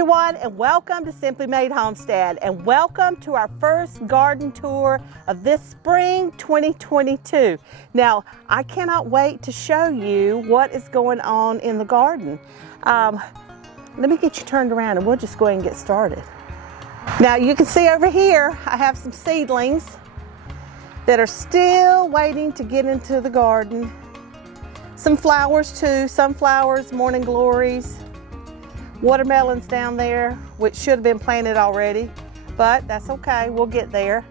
everyone, and welcome to Simply Made Homestead, and welcome to our first garden tour of this spring 2022. Now, I cannot wait to show you what is going on in the garden. Let me get you turned around and we'll just go ahead and get started. Now, you can see over here, I have some seedlings that are still waiting to get into the garden. Some flowers too, sunflowers, morning glories. Watermelons down there, which should have been planted already, but that's okay, we'll get there.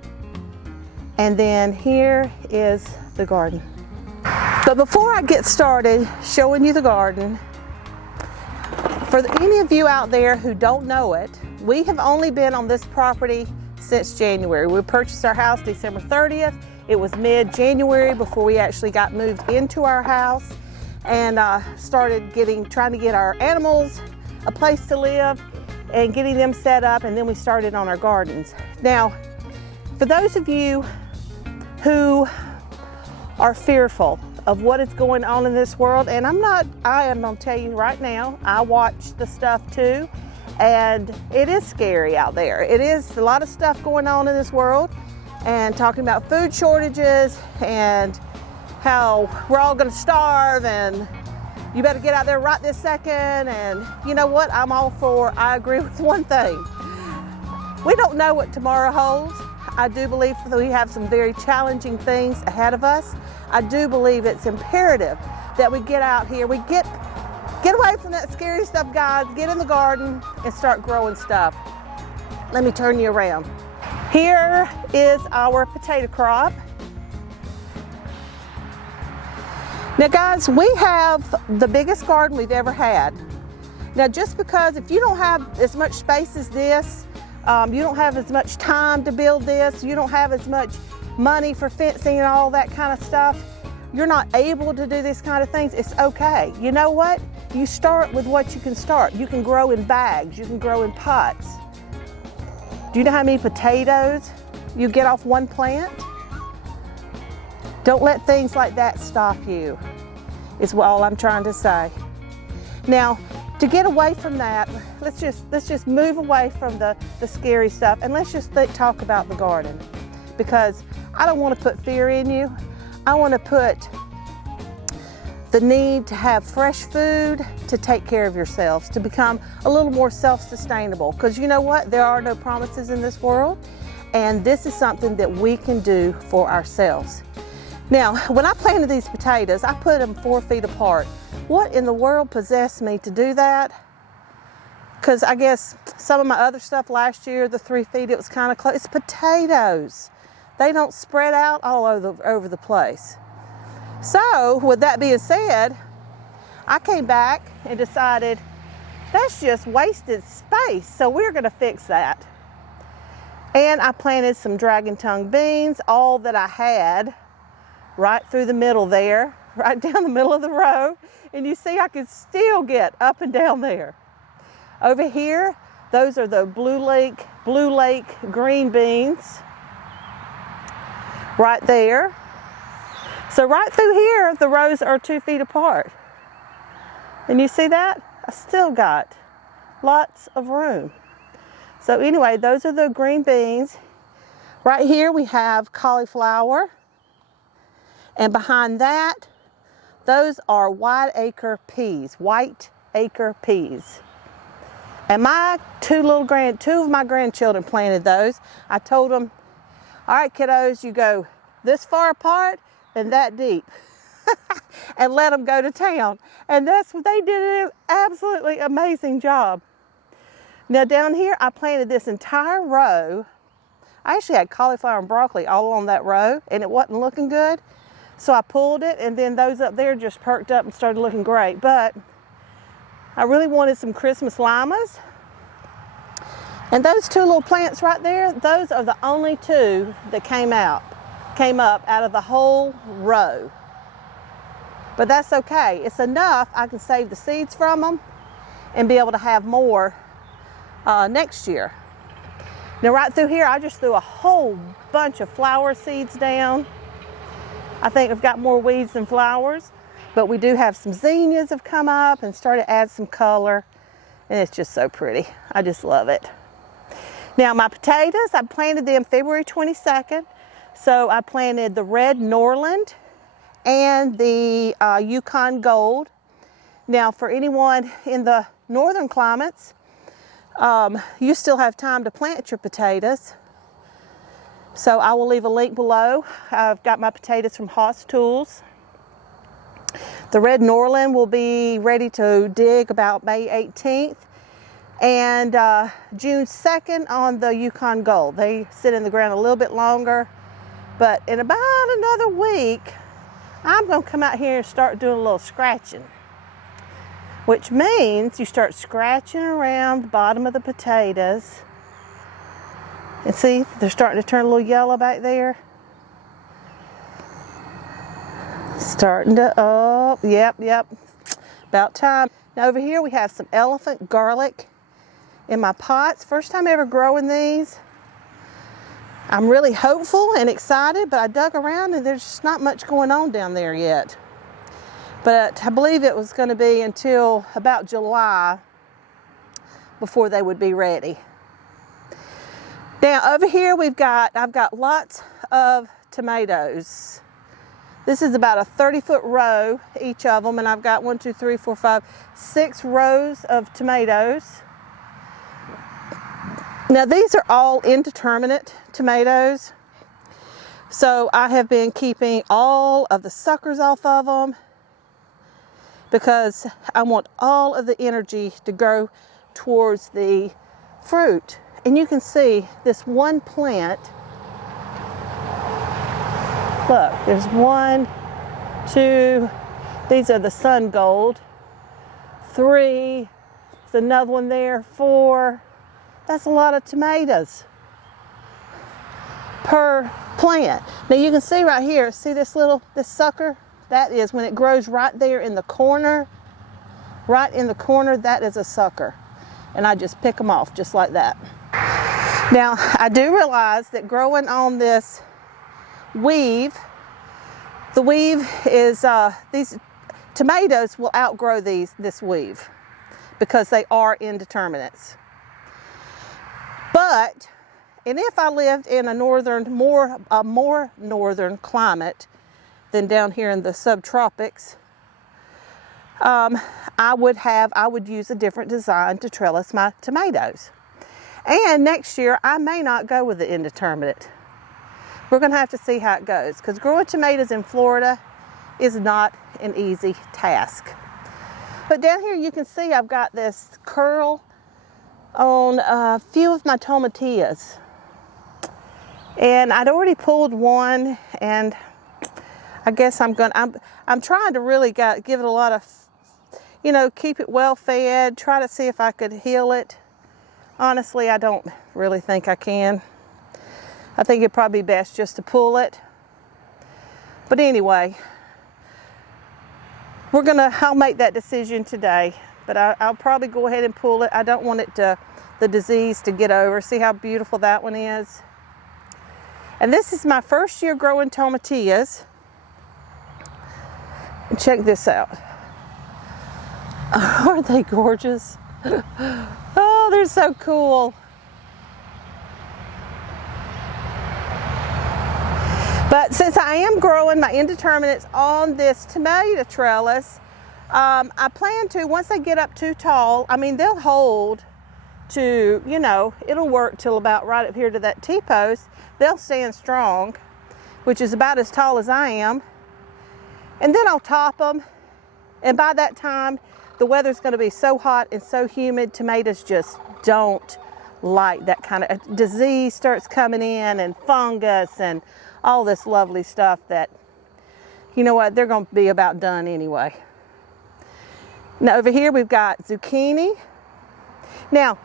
And then here is the garden. But before I get started showing you the garden, for any of you out there who don't know it, we have only been on this property since January. We purchased our house December 30th. It was mid-January before we actually got moved into our house and started trying to get our animals a place to live and getting them set up, and then we started on our gardens. Now, for those of you who are fearful of what is going on in this world, and I am gonna tell you right now, I watch the stuff too, and it is scary out there. It is a lot of stuff going on in this world, and talking about food shortages and how we're all gonna starve, and you better get out there right this second. And you know what? I agree with one thing. We don't know what tomorrow holds. I do believe that we have some very challenging things ahead of us. I do believe it's imperative that we get out here, we get away from that scary stuff, guys, get in the garden and start growing stuff. Let me turn you around. Here is our potato crop. Now guys, we have the biggest garden we've ever had. Now just because if you don't have as much space as this, you don't have as much time to build this, you don't have as much money for fencing and all that kind of stuff, you're not able to do these kind of things, it's okay. You know what? You start with what you can start. You can grow in bags, you can grow in pots. Do you know how many potatoes you get off one plant? Don't let things like that stop you, is all I'm trying to say. Now, to get away from that, let's just move away from the scary stuff, and let's just talk about the garden, because I don't want to put fear in you. I want to put the need to have fresh food, to take care of yourselves, to become a little more self-sustainable, because you know what? There are no promises in this world, and this is something that we can do for ourselves. Now, when I planted these potatoes, I put them 4 feet apart. What in the world possessed me to do that? Because I guess some of my other stuff last year, the 3 feet, it was kind of close. It's potatoes. They don't spread out all over the place. So, with that being said, I came back and decided that's just wasted space, so we're gonna fix that. And I planted some dragon tongue beans, all that I had, right through the middle there, right down the middle of the row. And you see I can still get up and down there. Over here, those are the Blue Lake green beans, right there. So right through here, the rows are 2 feet apart. And you see that? I still got lots of room. So anyway, those are the green beans. Right here we have cauliflower. And behind that, those are white acre peas. And my two of my grandchildren planted those. I told them, all right, kiddos, you go this far apart and that deep. And let them go to town. And that's what they did, an absolutely amazing job. Now down here, I planted this entire row. I actually had cauliflower and broccoli all on that row, and it wasn't looking good. So I pulled it, and then those up there just perked up and started looking great. But I really wanted some Christmas limas. And those 2 little plants right there, those are the only 2 that came up out of the whole row. But that's okay. It's enough. I can save the seeds from them and be able to have more next year. Now right through here, I just threw a whole bunch of flower seeds down. I think I've got more weeds than flowers, but we do have some zinnias have come up and started to add some color. And it's just so pretty. I just love it. Now my potatoes, I planted them February 22nd. So I planted the red Norland and the Yukon Gold. Now for anyone in the northern climates, you still have time to plant your potatoes. So I will leave a link below. I've got my potatoes from Haas Tools. The red Norland will be ready to dig about May 18th. And June 2nd on the Yukon Gold. They sit in the ground a little bit longer. But in about another week, I'm going to come out here and start doing a little scratching. Which means you start scratching around the bottom of the potatoes. And see, they're starting to turn a little yellow back there. Starting to, oh, yep, about time. Now over here we have some elephant garlic in my pots. First time ever growing these. I'm really hopeful and excited, but I dug around and there's just not much going on down there yet. But I believe it was going to be until about July before they would be ready. Now over here I've got lots of tomatoes. This is about a 30-foot row, each of them, and I've got 1, 2, 3, 4, 5, 6 rows of tomatoes. Now these are all indeterminate tomatoes. So I have been keeping all of the suckers off of them because I want all of the energy to go towards the fruit. And you can see this one plant. Look, there's 1, 2, these are the sun gold. 3, there's another one there, 4. That's a lot of tomatoes per plant. Now you can see right here, see this sucker? That is when it grows right there in the corner. Right in the corner, that is a sucker. And I just pick them off just like that. Now, I do realize that growing on this weave, the weave is, these tomatoes will outgrow this weave because they are indeterminates. But, and if I lived in a more northern climate than down here in the subtropics, I would use a different design to trellis my tomatoes. And next year, I may not go with the indeterminate. We're going to have to see how it goes, because growing tomatoes in Florida is not an easy task. But down here you can see I've got this curl on a few of my tomatillas. And I'd already pulled one, and I guess I'm trying to really give it a lot of, keep it well fed, try to see if I could heal it. Honestly, I don't really think I can. I think it'd probably be best just to pull it. But anyway, I'll make that decision today. But I'll probably go ahead and pull it. I don't want the disease to get over. See how beautiful that one is? And this is my first year growing tomatillas. And check this out. Aren't they gorgeous? Oh, they're so cool. But since I am growing my indeterminates on this tomato trellis, I plan to, once they get up too tall, they'll hold to, it'll work till about right up here to that T-post. They'll stand strong, which is about as tall as I am. And then I'll top them. And by that time, the weather's going to be so hot and so humid, tomatoes just don't like that kind of disease starts coming in, and fungus and all this lovely stuff that, you know what, they're going to be about done anyway. Now over here we've got zucchini. Now,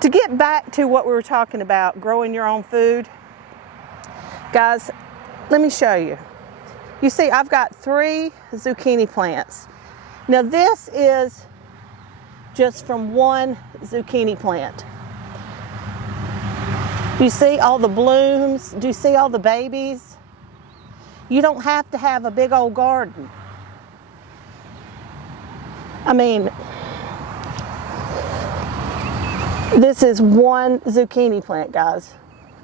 to get back to what we were talking about, growing your own food, guys, let me show you. You see, I've got 3 zucchini plants. Now this is just from one zucchini plant. Do you see all the blooms? Do you see all the babies? You don't have to have a big old garden. This is one zucchini plant, guys,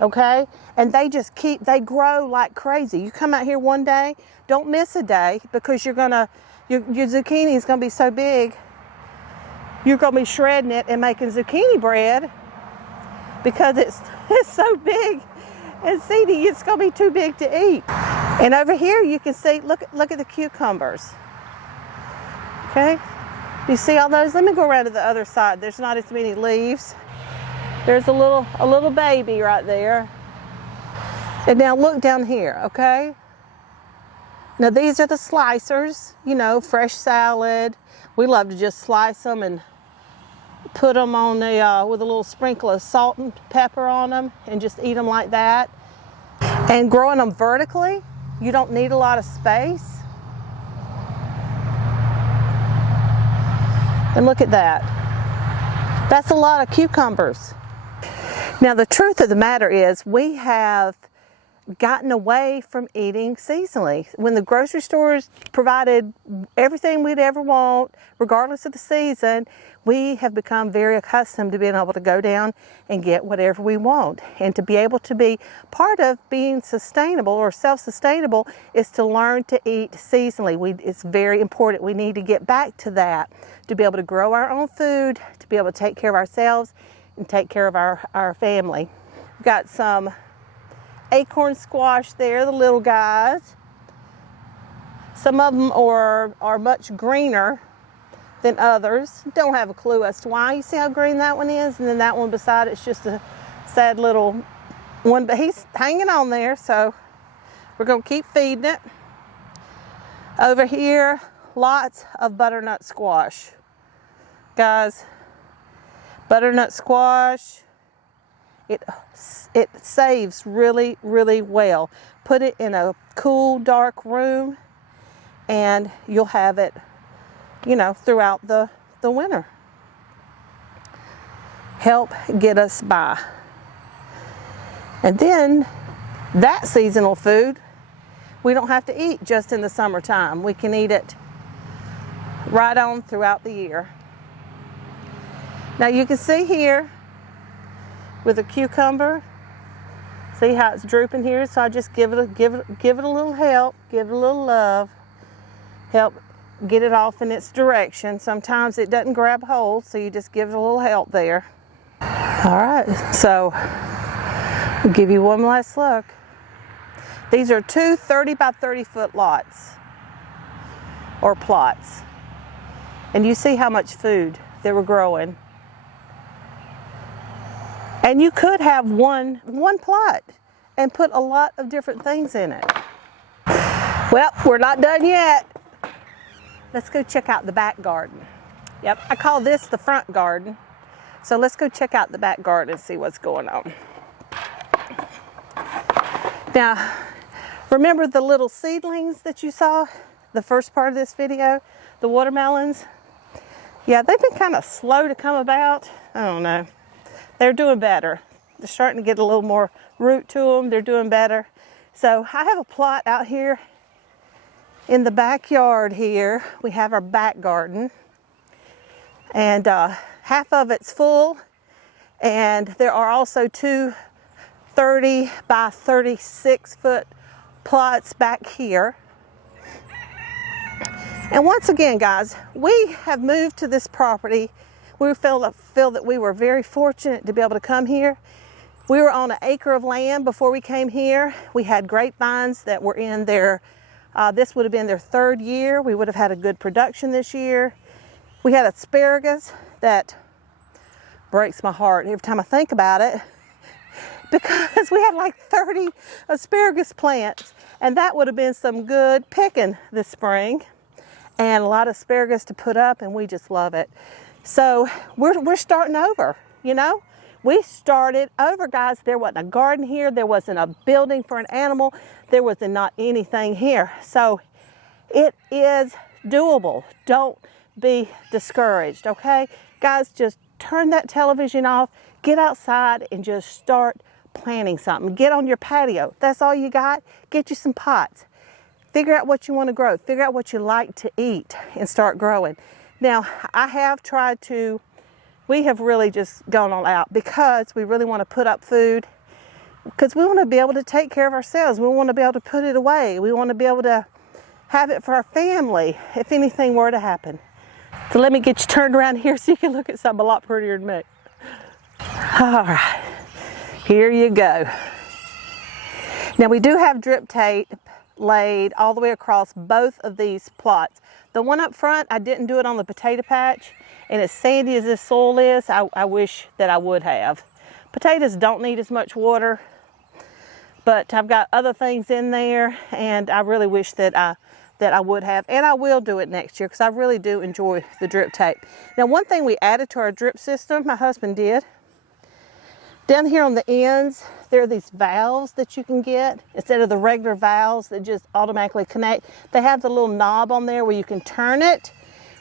okay? And they grow like crazy. You come out here one day, don't miss a day, because your zucchini is gonna be so big, you're gonna be shredding it and making zucchini bread because it's so big and seedy, it's gonna be too big to eat. And over here you can see, look at the cucumbers, okay? You see all those? Let me go around to the other side. There's not as many leaves. There's a little baby right there. And now look down here, okay? Now these are the slicers, you know, fresh salad. We love to just slice them and put them on with a little sprinkle of salt and pepper on them and just eat them like that. And growing them vertically, you don't need a lot of space. And look at that. That's a lot of cucumbers. Now the truth of the matter is we have gotten away from eating seasonally. When the grocery stores provided everything we'd ever want, regardless of the season, we have become very accustomed to being able to go down and get whatever we want. And to be able to be part of being sustainable or self-sustainable is to learn to eat seasonally. It's very important. We need to get back to that, to be able to grow our own food, to be able to take care of ourselves and take care of our family. We've got some acorn squash there, the little guys. Some of them are much greener than others. Don't have a clue as to why. You see how green that one is? And then that one beside it's just a sad little one, but he's hanging on there, so we're gonna keep feeding it. Over here, lots of butternut squash. Guys, butternut squash, it saves really, really well. Put it in a cool, dark room and you'll have it, you know, throughout the winter. Help get us by. And then that seasonal food, we don't have to eat just in the summertime. We can eat it right on throughout the year. Now you can see here with a cucumber, see how it's drooping here? So I just give it a little help, give it a little love, help get it off in its direction. Sometimes it doesn't grab hold, so you just give it a little help there. All right, so I'll give you one last look. These are two 30 by 30 foot lots or plots. And you see how much food they were growing. And you could have one plot and put a lot of different things in it. Well, we're not done yet. Let's go check out the back garden. Yep, I call this the front garden. So let's go check out the back garden and see what's going on. Now, remember the little seedlings that you saw the first part of this video, the watermelons? Yeah, they've been kind of slow to come about. I don't know. They're doing better. They're starting to get a little more root to them. They're doing better. So I have a plot out here in the backyard here. We have our back garden. And half of it's full. And there are also two 30 by 36 foot plots back here. And once again, guys, we have moved to this property. We feel that we were very fortunate to be able to come here. We were on an acre of land before we came here. We had grapevines that were in their, this would have been their third year. We would have had a good production this year. We had asparagus that breaks my heart every time I think about it, because we had like 30 asparagus plants, and that would have been some good picking this spring, and a lot of asparagus to put up, and we just love it. So we're starting over, you know? We started over, guys. There wasn't a garden here. There wasn't a building for an animal. There wasn't not anything here. So it is doable. Don't be discouraged, okay? Guys, just turn that television off, get outside and just start planting something. Get on your patio. That's all you got. Get you some pots. Figure out what you want to grow. Figure out what you like to eat and start growing. Now, I have tried to we have really just gone all out because we really want to put up food, because we want to be able to take care of ourselves. We want to be able to put it away. We want to be able to have it for our family if anything were to happen. So let me get you turned around here so you can look at something a lot prettier than me. All right, here you go. Now we do have drip tape laid all the way across both of these plots. The one up front, I didn't do it on the potato patch, and as sandy as this soil is, I wish that I would have. Potatoes don't need as much water, but I've got other things in there, and I really wish that I would have, and I will do it next year because I really do enjoy the drip tape. Now, one thing we added to our drip system, my husband did, down here on the ends, there are these valves that you can get instead of the regular valves that just automatically connect. They have the little knob on there where you can turn it,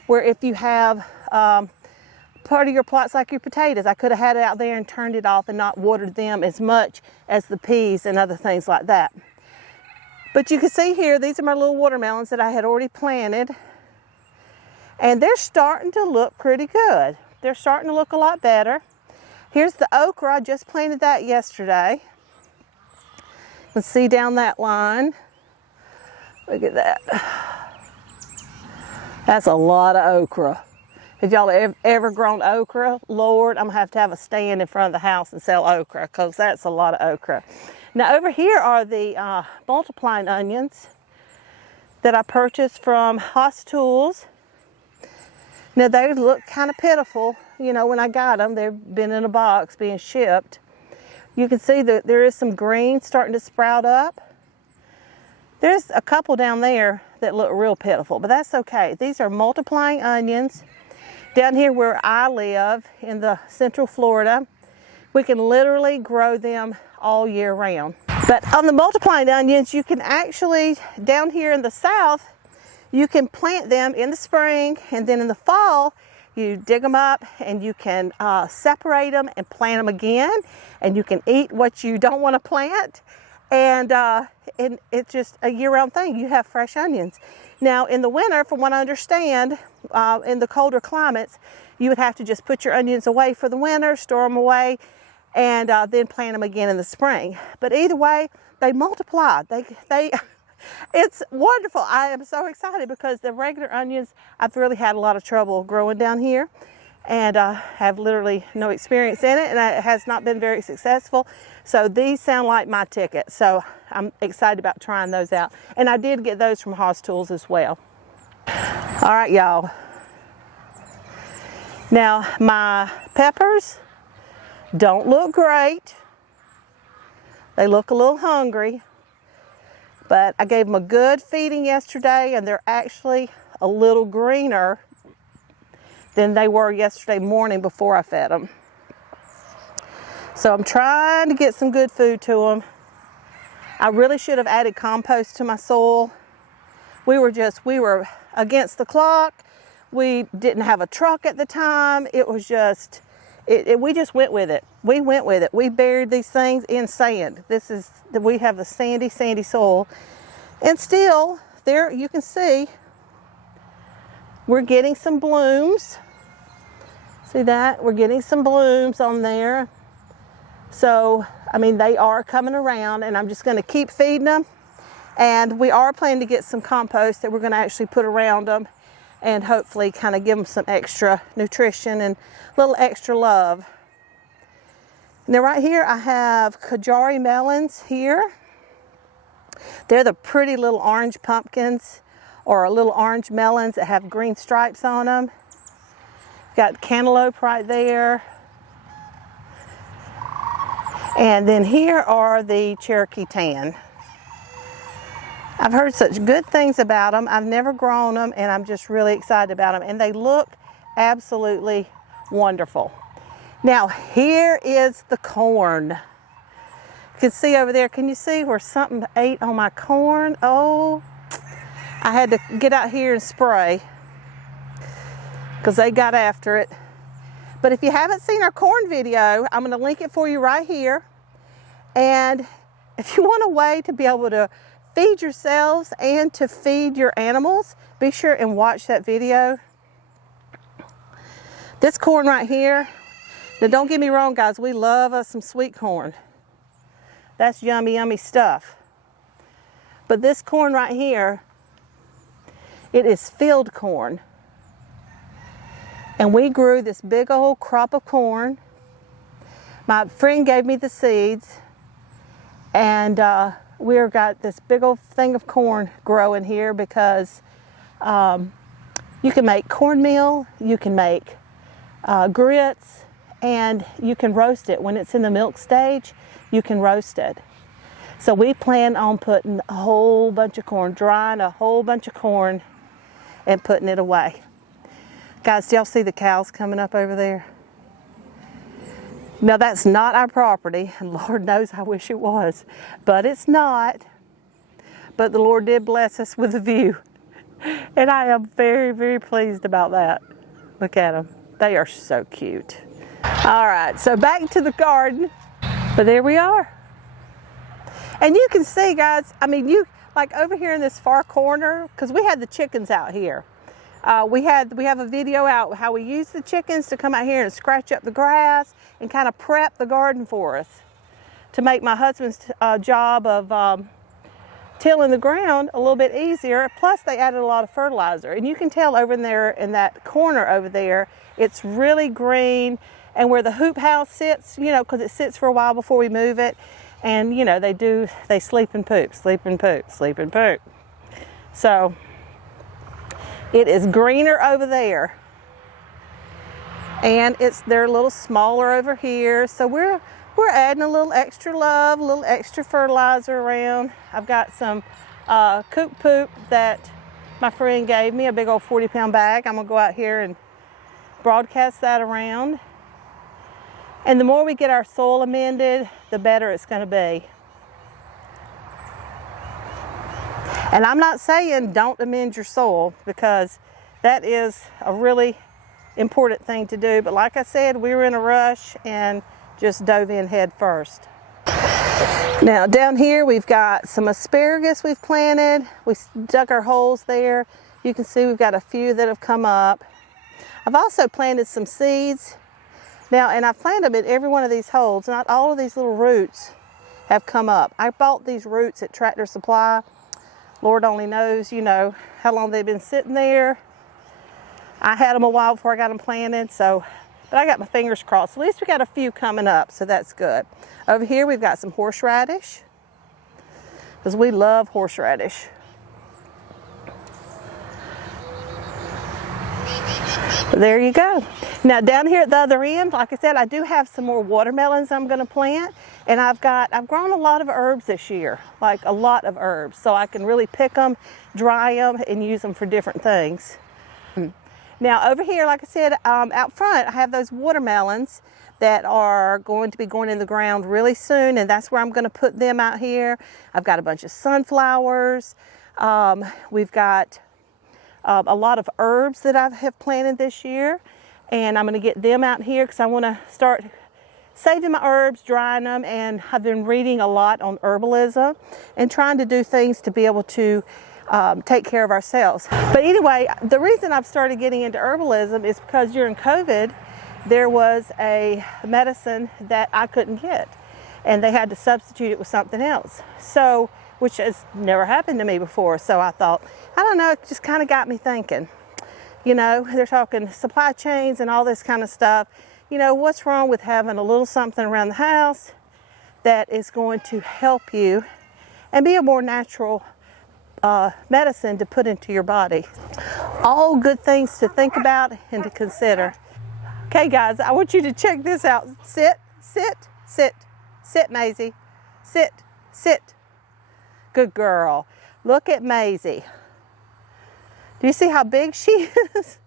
where if you have part of your plots like your potatoes, I could have had it out there and turned it off and not watered them as much as the peas and other things like that. But you can see here, these are my little watermelons that I had already planted, and they're starting to look pretty good. They're starting to look a lot better. Here's the okra. I just planted that yesterday. Let's see down that line. Look at that. That's a lot of okra. If y'all ever grown okra, Lord, I'm gonna have a stand in front of the house and sell okra, because that's a lot of okra. Now over here are the multiplying onions that I purchased from Haas Tools. Now they look kind of pitiful, you know, when I got them. They've been in a box being shipped. You can see that there is some green starting to sprout up. There's a couple down there that look real pitiful, but that's okay. These are multiplying onions. Down here where I live in the Central Florida, we can literally grow them all year round. But on the multiplying onions, you can actually, down here in the South, you can plant them in the spring, and then in the fall, you dig them up and you can separate them and plant them again, and you can eat what you don't want to plant. And it's just a year-round thing. You have fresh onions. Now in the winter, from what I understand, in the colder climates, you would have to just put your onions away for the winter, store them away, and then plant them again in the spring. But either way, they multiply. It's wonderful. I am so excited because the regular onions, I've really had a lot of trouble growing down here, and have literally no experience in it, and it has not been very successful. So these sound like my ticket. So I'm excited about trying those out. And I did get those from Haas Tools as well. All right, y'all. Now my peppers don't look great. They look a little hungry. But I gave them a good feeding yesterday, and they're actually a little greener than they were yesterday morning before I fed them. So I'm trying to get some good food to them. I really should have added compost to my soil. We were against the clock. We didn't have a truck at the time. It was just, we just went with it. We went with it. We buried these things in sand. We have a sandy, sandy soil. And still, there you can see, we're getting some blooms. See that? We're getting some blooms on there. So, I mean, they are coming around, and I'm just going to keep feeding them. And we are planning to get some compost that we're going to actually put around them, and hopefully kind of give them some extra nutrition and a little extra love. Now right here I have Kajari melons here. They're the pretty little orange pumpkins, or little orange melons that have green stripes on them. Got cantaloupe right there. And then here are the Cherokee Tan. I've heard such good things about them. I've never grown them, and I'm just really excited about them. And they look absolutely wonderful. Now, here is the corn. You can see over there, can you see where something ate on my corn? Oh, I had to get out here and spray because they got after it. But if you haven't seen our corn video, I'm going to link it for you right here. And if you want a way to be able to feed yourselves and to feed your animals, be sure and watch that video. This corn right here, now don't get me wrong guys, we love us some sweet corn. That's yummy, yummy stuff. But this corn right here, it is field corn. And we grew this big old crop of corn. My friend gave me the seeds, and we've got this big old thing of corn growing here because you can make cornmeal, you can make grits, and you can roast it. When it's in the milk stage, you can roast it. So we plan on putting a whole bunch of corn, drying a whole bunch of corn and putting it away. Guys, do y'all see the cows coming up over there? Now that's not our property, and Lord knows I wish it was, but it's not. But the Lord did bless us with a view, and I am very, very pleased about that. Look at them. They are so cute. All right, so back to the garden, but there we are. And you can see, guys, I mean, you like over here in this far corner, because we had the chickens out here. We have a video out how we use the chickens to come out here and scratch up the grass and kind of prep the garden for us to make my husband's job of tilling the ground a little bit easier. Plus they added a lot of fertilizer, and you can tell over in there in that corner over there, it's really green. And where the hoop house sits, you know, because it sits for a while before we move it, and you know they sleep and poop, sleep and poop, sleep and poop. So it is greener over there, and they're a little smaller over here. So we're adding a little extra love, a little extra fertilizer around. I've got some coop poop that my friend gave me, a big old 40-pound bag. I'm gonna go out here and broadcast that around. And the more we get our soil amended, the better it's gonna be. And I'm not saying don't amend your soil, because that is a really important thing to do. But like I said, we were in a rush and just dove in head first. Now down here we've got some asparagus we've planted. We dug our holes there. You can see we've got a few that have come up. I've also planted some seeds. Now, and I've planted them in every one of these holes. Not all of these little roots have come up. I bought these roots at Tractor Supply. Lord only knows, you know, how long they've been sitting there. I had them a while before I got them planted, so, but I got my fingers crossed. At least we got a few coming up, so that's good. Over here we've got some horseradish, because we love horseradish. There you go. Now down here at the other end, like I said, I do have some more watermelons I'm going to plant, and I've grown a lot of herbs this year, like a lot of herbs, so I can really pick them, dry them, and use them for different things. Now over here, like I said, out front, I have those watermelons that are going to be going in the ground really soon, and that's where I'm going to put them out here. I've got a bunch of sunflowers. We've got a lot of herbs that I have planted this year, and I'm going to get them out here because I want to start saving my herbs, drying them, and I've been reading a lot on herbalism and trying to do things to be able to take care of ourselves. But anyway, the reason I've started getting into herbalism is because during COVID, there was a medicine that I couldn't get, and they had to substitute it with something else. So, which has never happened to me before. So I thought, I don't know, it just kind of got me thinking. You know, they're talking supply chains and all this kind of stuff. You know, what's wrong with having a little something around the house that is going to help you and be a more natural medicine to put into your body? All good things to think about and to consider. Okay guys, I want you to check this out. Sit, sit, sit, sit, Maisie. Sit, sit. Good girl. Look at Maisie. Do you see how big she is?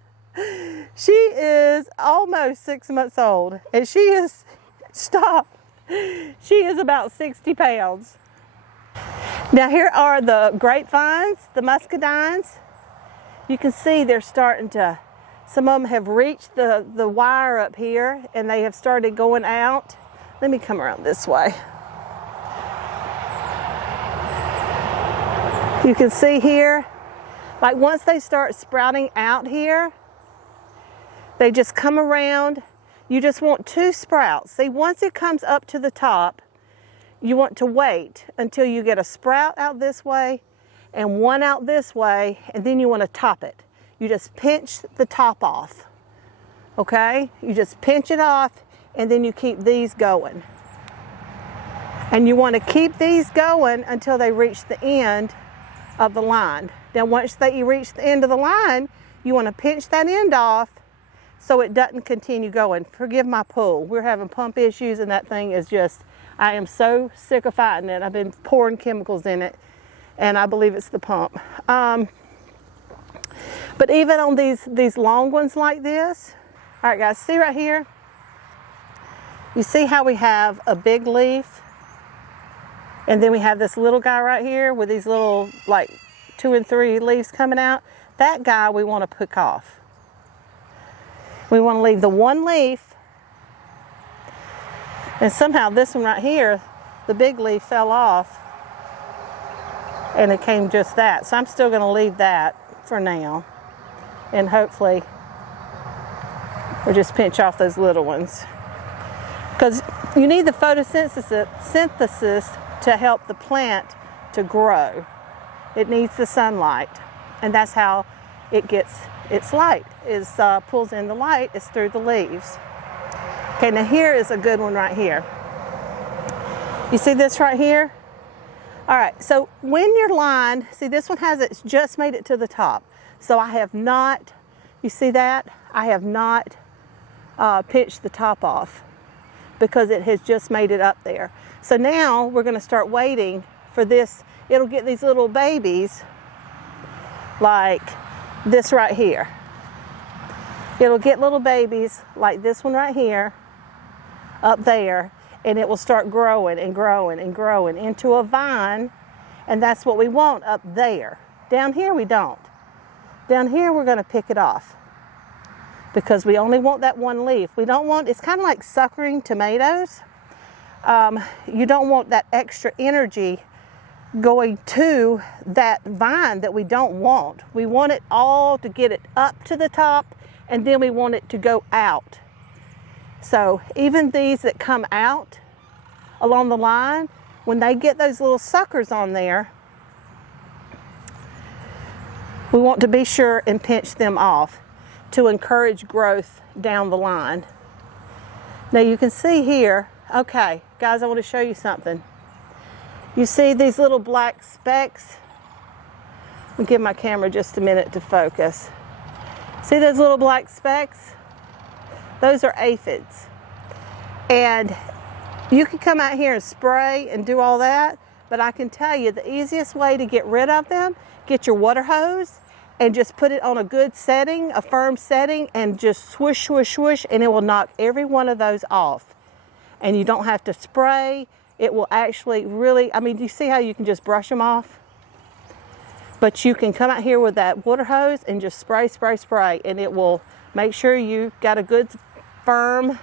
She is almost 6 months old, and she is, stop, she is about 60 pounds. Now here are the grapevines, the muscadines. You can see they're starting to, some of them have reached the wire up here, and they have started going out. Let me come around this way. You can see here, like once they start sprouting out here, They just come around. You just want 2 sprouts. See, once it comes up to the top, you want to wait until you get a sprout out this way and one out this way, and then you want to top it. You just pinch the top off, okay? You just pinch it off, and then you keep these going. And you want to keep these going until they reach the end of the line. Then once you reach the end of the line, you want to pinch that end off so it doesn't continue going. Forgive my pull. We're having pump issues, and that thing is just, I am so sick of fighting it. I've been pouring chemicals in it, and I believe it's the pump. But even on these long ones like this, all right guys, see right here? You see how we have a big leaf, and then we have this little guy right here with these little like 2 and 3 leaves coming out? That guy we want to pick off. We want to leave the one leaf, and somehow this one right here, the big leaf fell off, and it came just that. So I'm still going to leave that for now, and hopefully we'll just pinch off those little ones, because you need the photosynthesis to help the plant to grow. It needs the sunlight, and that's how it gets its light, pulls in the light, is through the leaves. Okay, now here is a good one right here. You see this right here? All right, so when you're lined, see this one it's just made it to the top. So I have not, you see that? I have not pinched the top off because it has just made it up there. So now we're gonna start waiting for this. It'll get these little babies like this right here. It'll get little babies like this one right here up there, and it will start growing and growing and growing into a vine, and that's what we want up there. Down here we don't. Down here we're going to pick it off because we only want that one leaf. We don't want, it's kind of like suckering tomatoes. You don't want that extra energy going to that vine that we don't want. We want it all to get it up to the top, and then we want it to go out. So even these that come out along the line, when they get those little suckers on there, we want to be sure and pinch them off to encourage growth down the line. Now you can see here, okay, guys, I want to show you something. You see these little black specks? I'll give my camera just a minute to focus. See those little black specks? Those are aphids. And you can come out here and spray and do all that, but I can tell you the easiest way to get rid of them, get your water hose and just put it on a good setting, a firm setting, and just swoosh, swoosh, swoosh, and it will knock every one of those off. And you don't have to spray. It will actually really, I mean, do you see how you can just brush them off? But you can come out here with that water hose and just spray, spray, spray, and it will make sure you got a good firm,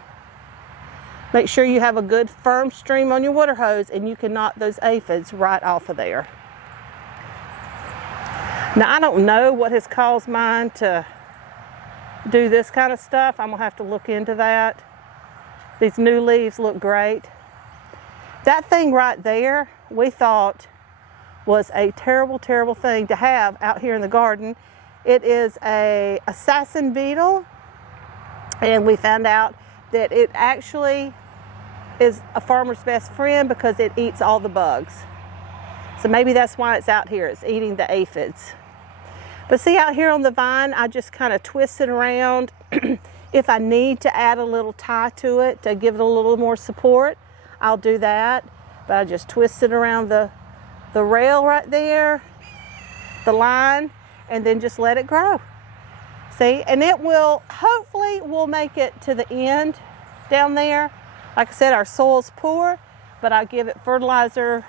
make sure you have a good firm stream on your water hose, and you can knock those aphids right off of there. Now, I don't know what has caused mine to do this kind of stuff. I'm gonna have to look into that. These new leaves look great. That thing right there, we thought was a terrible, terrible thing to have out here in the garden. It is a assassin beetle, and we found out that it actually is a farmer's best friend because it eats all the bugs. So maybe that's why it's out here, it's eating the aphids. But see out here on the vine, I just kind of twist it around. If I need to add a little tie to it to give it a little more support, I'll do that. But I just twist it around the rail right there, the line, and then just let it grow. See, and it will, hopefully we'll make it to the end down there. Like I said, our soil's poor, but I give it fertilizer.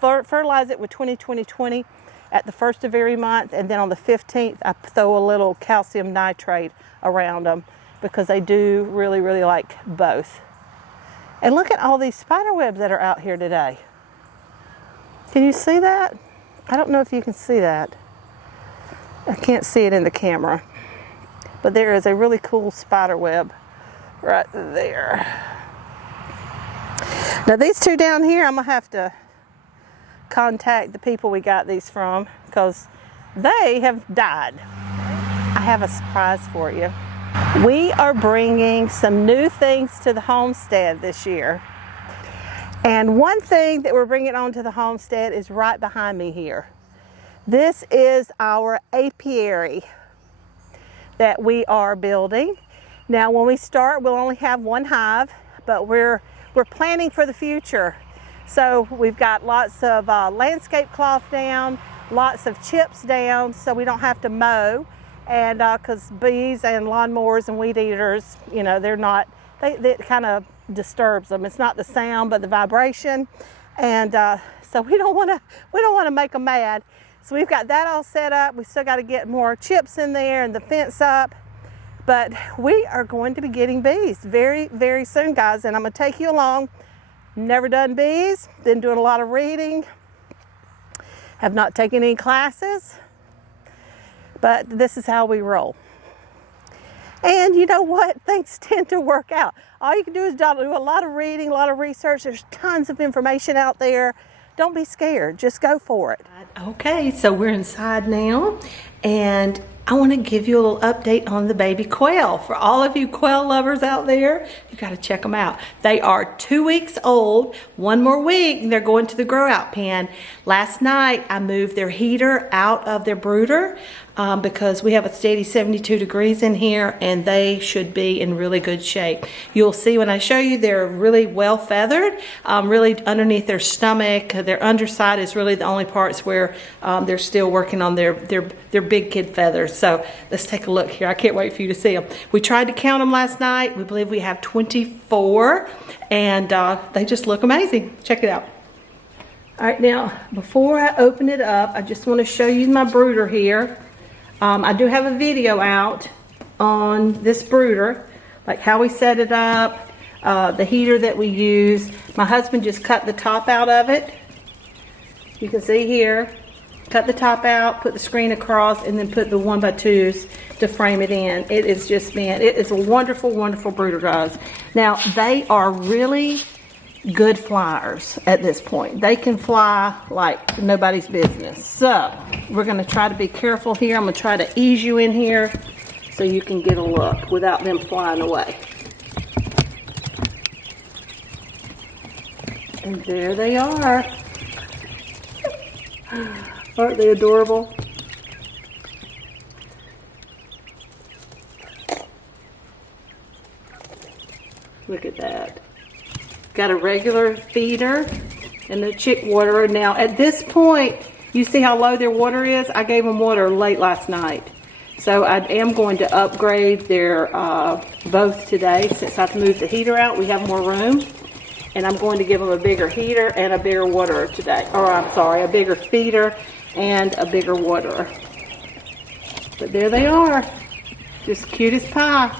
Fertilize it with 20-20-20 at the first of every month, and then on the 15th, I throw a little calcium nitrate around them because they do really, really like both. And look at all these spider webs that are out here today. Can you see that? I don't know if you can see that. I can't see it in the camera. But there is a really cool spider web right there. Now these two down here, I'm gonna have to contact the people we got these from because they have died. I have a surprise for you. We are bringing some new things to the homestead this year. And one thing that we're bringing onto the homestead is right behind me here. This is our apiary that we are building. Now when we start, we'll only have one hive, but we're planning for the future. So we've got lots of landscape cloth down, lots of chips down so we don't have to mow. And because bees and lawnmowers and weed eaters, you know, it kind of disturbs them. It's not the sound, but the vibration. And so we don't want to make them mad. So we've got that all set up. We still got to get more chips in there and the fence up. But we are going to be getting bees very, very soon, guys. And I'm going to take you along. Never done bees, been doing a lot of reading. Have not taken any classes. But this is how we roll. And you know what? Things tend to work out. All you can do is do a lot of reading, a lot of research. There's tons of information out there. Don't be scared. Just go for it. Okay, so we're inside now. And I want to give you a little update on the baby quail. For all of you quail lovers out there, you got to check them out. They are 2 weeks old. One more week and they're going to the grow out pen. Last night I moved their heater out of their brooder because we have a steady 72 degrees in here and they should be in really good shape. You'll see when I show you they're really well feathered, really underneath their stomach. Their underside is really the only parts where they're still working on their big kid feathers. So let's take a look here. I can't wait for you to see them. We tried to count them last night. We believe we have 24 and they just look amazing. Check it out. All right, now before I open it up, I just want to show you my brooder here. I do have a video out on this brooder, like how we set it up, the heater that we use. My husband just cut the top out of it. You can see here, cut the top out, put the screen across, and then put the 1x2s to frame it in. It is just, man, it is a wonderful, wonderful brooder, guys. Now, they are really good flyers at this point. They can fly like nobody's business. So we're going to try to be careful here. I'm going to try to ease you in here so you can get a look without them flying away. And there they are. Aren't they adorable? Look at that. Got a regular feeder and the chick waterer. Now at this point, you see how low their water is? I gave them water late last night. So I am going to upgrade their both today. Since I've moved the heater out, we have more room. And I'm going to give them a bigger heater and a bigger waterer today. Or I'm sorry, a bigger feeder and a bigger waterer. But there they are. Just cute as pie.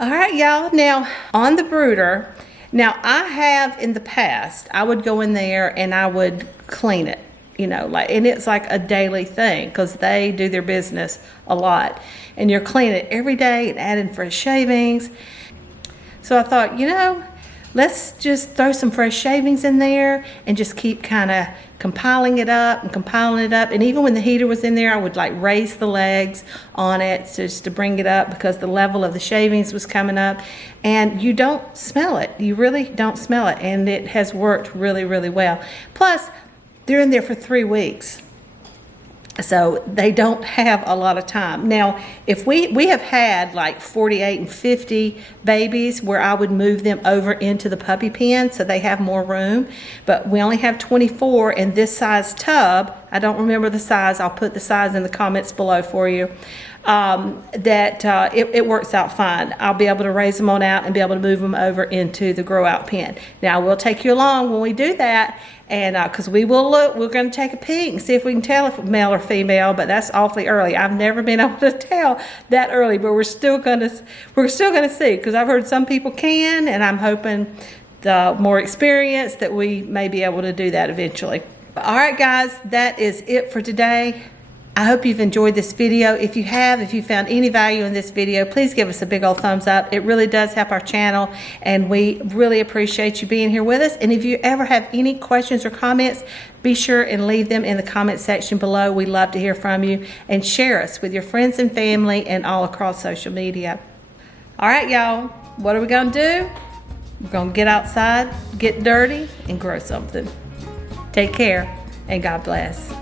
All right, y'all. Now, on the brooder, now I have in the past, I would go in there and I would clean it, you know, like, and it's like a daily thing because they do their business a lot. And you're cleaning it every day and adding fresh shavings. So I thought, you know, let's just throw some fresh shavings in there and just keep kind of compiling it up and compiling it up. And even when the heater was in there, I would like raise the legs on it just to bring it up because the level of the shavings was coming up. And you don't smell it. You really don't smell it. And it has worked really, really well. Plus, they're in there for 3 weeks. So they don't have a lot of time. Now, if we have had like 48 and 50 babies where I would move them over into the puppy pen so they have more room, but we only have 24 in this size tub. I don't remember the size. I'll put the size in the comments below for you. It works out fine. I'll be able to raise them on out and be able to move them over into the grow out pen. Now, we'll take you along when we do that. And because we will look, we're going to take a peek and see if we can tell if male or female, but that's awfully early. I've never been able to tell that early, but we're still going to see because I've heard some people can, and I'm hoping the more experienced that we may be able to do that eventually. But all right, guys, that is it for today. I hope you've enjoyed this video. If you have, if you found any value in this video, please give us a big old thumbs up. It really does help our channel, and we really appreciate you being here with us. And if you ever have any questions or comments, be sure and leave them in the comment section below. We love to hear from you, and share us with your friends and family and all across social media. All right, y'all, what are we gonna do? We're gonna get outside, get dirty, and grow something. Take care, and God bless.